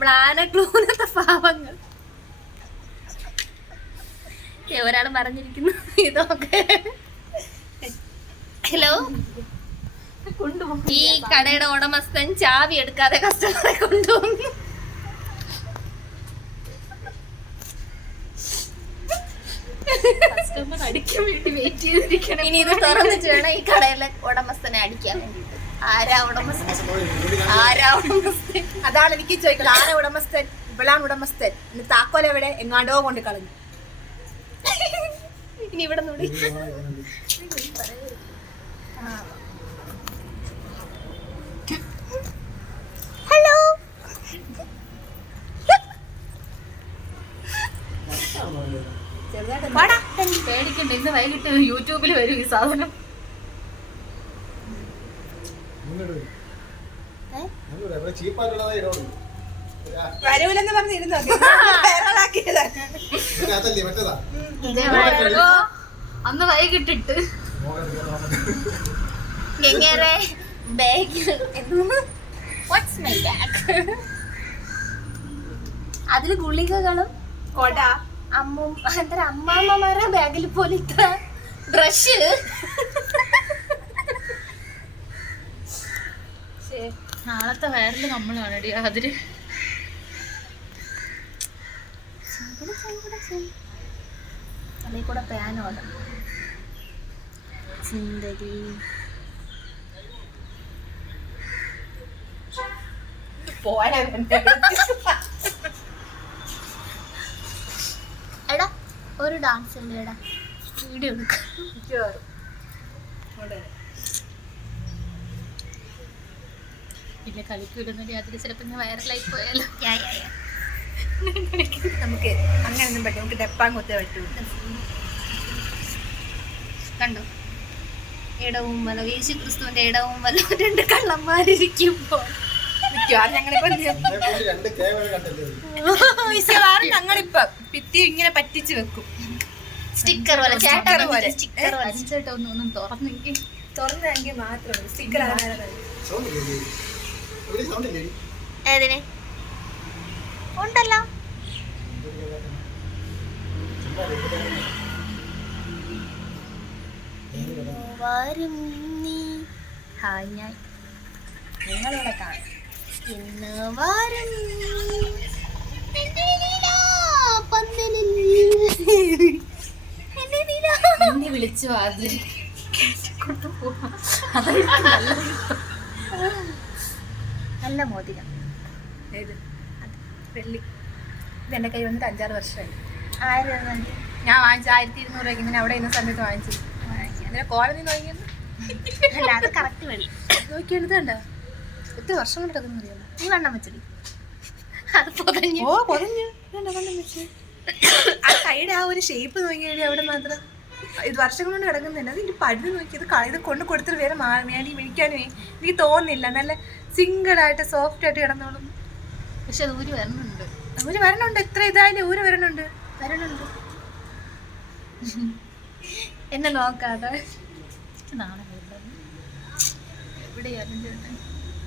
മ്ലാനക്ലൂനത്തെ പാവങ്ങൾ. ഒരാൾ പറഞ്ഞിരിക്കുന്നു ഇതൊക്കെ. ഹലോ, ഈ കടയുടെ ഉടമസ്ഥൻ ചാവി എടുക്കാതെ കസ്റ്റമറെ കൊണ്ടുവന്നു. കസ്റ്റമർ അടിക്കാൻ വേണ്ടി വെയിറ്റ് ചെയ്തിരിക്കണം. ഇനി ഇത് തുറന്നിട്ട് വേണം ഈ കടയിലെ ഉടമസ്ഥനെ അടിക്കാൻ വേണ്ടിട്ട്. ആരാ ഉടമസ്ഥൻ? അതാണ് എനിക്ക് ചോദിക്കുന്നത്. ആരാ ഉടമസ്ഥൻ? ഇവളാണ് ഉടമസ്ഥൻ. താക്കോൽ എവിടെ? എങ്ങാണ്ടോ കൊണ്ട് കളഞ്ഞു. ഇനി ഇവിടെ നോടി. ഹലോ, പേടിക്കണ്ട, ഇന്ന് വൈകിട്ട് യൂട്യൂബിൽ വരും ഈ സാധനം. വരൂലെന്ന് പറഞ്ഞിരുന്നു. അന്ന് വൈകിട്ടിട്ട് അതില് ഗുളികകളും കൊട അമ്മാമ്മമാരുടെ ബാഗിൽ പോലെ ഇത്ര ബ്രഷ്. നാളത്തെ വയറില് നമ്മളാണ് അതില്. അതിൽ കൂടെ പാനോട് സുന്ദരി. എടാ ഒരു ഡാൻസ് ഉണ്ട്. എടാ വീഡിയോ എടുക്കാം. പിന്നെ കളിക്കൂലെന്നല്ലേ അതിൽ ചിലപ്പോൾ ഞാൻ വൈറലായി പോയാലോ. നമുക്ക് അങ്ങനെയൊന്നും പറ്റും. നമുക്ക് ഡെപ്പാൻ കൊത്തേ പറ്റൂ. കണ്ടോ, ഇടവും വലോ യേശു ക്രിസ്തുവിന്റെ ഇടവും വലോ രണ്ട് കള്ളന്മാരിക്കുമ്പോൾ ഞങ്ങളിപ്പോ ഭിത്തി ഇങ്ങനെ പറ്റിച്ചു വെക്കും. സ്റ്റിക്കർ പോലെ, ചേട്ടർ പോലെ. ചേട്ടാ ഒന്നും തുറന്നെങ്കിൽ മാത്രം സ്റ്റിക്കർ. ഏതിന് ഉണ്ടല്ലോ. വരും നീ ഞാൻ നിങ്ങളിവിടെ കാണും. ഇന്ന് വരും എന്നെ വിളിച്ചു ആദ്യം നല്ല മോതിരം. ഏത്? വെള്ളി. ഇതെന്റെ കൈ വന്നിട്ട് 5-6 വർഷമായി. ആരും ഞാൻ വാങ്ങിച്ച 1200 രൂപയ്ക്ക് ഇങ്ങനെ അവിടെ ഇന്ന സമയത്ത് വാങ്ങിച്ചു. അതിനെ കോളനി നോക്കിയത്. അല്ല, അത് കറക്റ്റ് വെള്ളി. നോക്കി എഴുതണ്ട. എത്ര വർഷം കൊണ്ട് അതൊന്നും അറിയാമോ? നീ വണ്ണം വെച്ചടി. അത് പൊതഞ്ഞു. ഓ പൊതഞ്ഞു. വണ്ണം വെച്ച് ആ കൈയുടെ ആ ഒരു ഷേപ്പ് നോക്കിയാൽ അവിടെ മാത്രം ഇത് വർഷങ്ങൾ കൊണ്ട് കിടക്കുന്നുണ്ട്. അതിന്റെ പഴുത് നോക്കിയത് ഇത് കൊണ്ട് കൊടുത്തിട്ട് വേറെ മേടി മേടിക്കാനേ എനിക്ക് തോന്നുന്നില്ല. നല്ല സിംഗിളായിട്ട് സോഫ്റ്റ് ആയിട്ട് കിടന്നോളും. പക്ഷെ അത് ഊരി വരണുണ്ട്. വരണുണ്ട്. എത്ര ഇതായാലും ഊര് വരണുണ്ട്. എന്നെ നോക്കാതെ നാളെ എവിടെയാലും ചേട്ടൻ